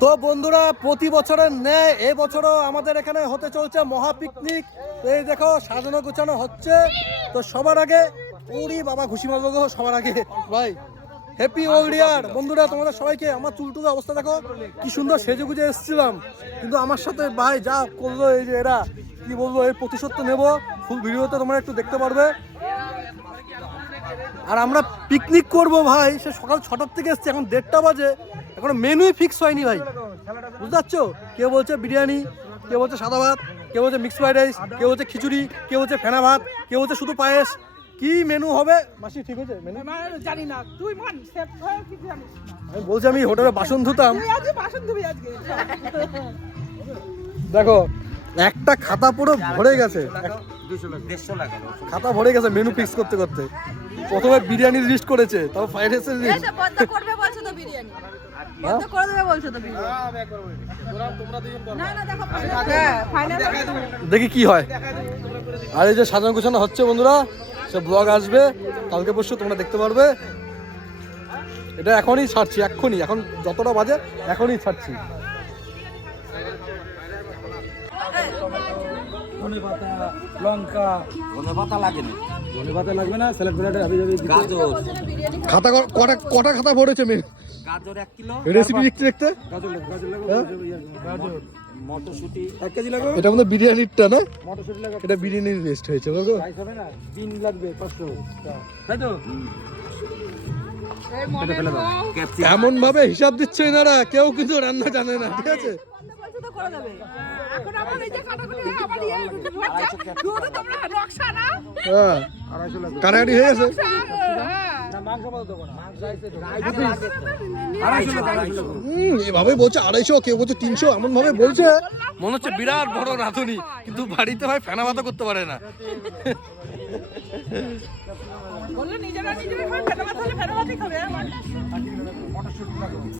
তো বন্ধুরা, প্রতি বছরের ন্যায় এবছরও আমাদের এখানে হতে চলছে মহা পিকনিক। এই দেখো সাজানো গোছানো হচ্ছে। তো সবার আগে ওরে বাবা ঘুষি মারবো গো সবার আগে ভাই। হ্যাপি ওল্ড ইয়ার বন্ধুরা, তোমাদের সবাইকে। আমার চুলটুলো অবস্থা দেখো কি সুন্দর সেজে গুজে এসেছিলাম, কিন্তু আমার সাথে ভাই যা করলো এই যে এরা, কি বলবো, এর প্রতিশোধ তো নেবো। ফুল ভিডিওতে তোমরা একটু দেখতে পারবে। আর আমরা পিকনিক করব ভাই, সে সকাল 6টার থেকে এসছে, এখন 1:30টা বাজে, এখন মেনুই ফিক্স হয়নি ভাই, বুঝতে পারছো? কেউ বলছে বিরিয়ানি, কেউ বলছে সাদা ভাত, কেউ বলছে মিক্সড ফ্রাইড রাইস, কেউ বলছে খিচুড়ি, কেউ বলছে ফেনা ভাত, কেউ বলছে শুধু পায়েস। কি মেনু হবে মাসি, ঠিক হয়েছে মেনু? জানি না, তুই মান সেফ হয়ে কি জানিস না। আমি বলছি আমি হোটেলে বাসন ধুতাম। তুই আজ বাসন ধুবি আজকে। দেখো একটা খাতা পুরো ভরে গেছে, খাতা ভরে গেছে মেনু ফিক্স করতে করতে। প্রথমে বিরিয়ানির লিস্ট করেছে, তারপর ফ্রাইড রাইসের লিস্ট। এই তো বন্ধ করবে বলছো তো বিরিয়ানি, বন্ধ করে দেবে বলছো তো বিরিয়ানি। না না দেখো ফাইনাল দেখি কি হয়। আর এই যে সাজানো গোছানো হচ্ছে বন্ধুরা, সব ব্লগ আসবে কালকে পরশু, তোমরা দেখতে পারবে। এটা এখনই ছাড়ছি, এক্ষুনি, এখন যতটা বাজে এখনই ছাড়ছি। ধনেপাতা, লঙ্কা, ধনেপাতা লাগে না, ধনেপাতা লাগবে না। স্যালাড ফ্যালাড হবে যাবে। গাজর, খাতা কটা খাতা ভরেছে মেয়ে? গাজর 1 কিলো, রেসিপি দেখতে দেখতে। গাজর লাগবে, গাজর, মটরশুঁটি 1 কেজি লাগবে। এটা আমাদের বিরিয়ানিরটা না, মটরশুঁটি লাগবে। এটা বিরিয়ানির রেস্ট হয়েছে গো। রাইস হবে না, বিন লাগবে 500, তাই তো? এটা ফেলে দাও। এমন ভাবে হিসাব দিচ্ছে এনারা, কেউ কিন্তু রান্না জানে না, ঠিক আছে? বন্ধ বলছো তো করে দেবে। এখন আমার এই যে কাটাকুটি আবার ইয়ে দুটো তোমরা নকশা না, হ্যাঁ 250 লাগবে। কানাডি হয়ে গেছে। না মাংস বল দেবো না, মাংস রাইস 250 লাগবে। এভাবে বলছে 250, কেউ বলছে 300, এমন ভাবে বলছে মনে হচ্ছে বিরাট বড় রাঁধুনি, কিন্তু বাড়িতে ভাই ফেনা ভাতা করতে পারে না। বললে নিজেরা খাবে, ফেরত হলে ফেরতই খাবে।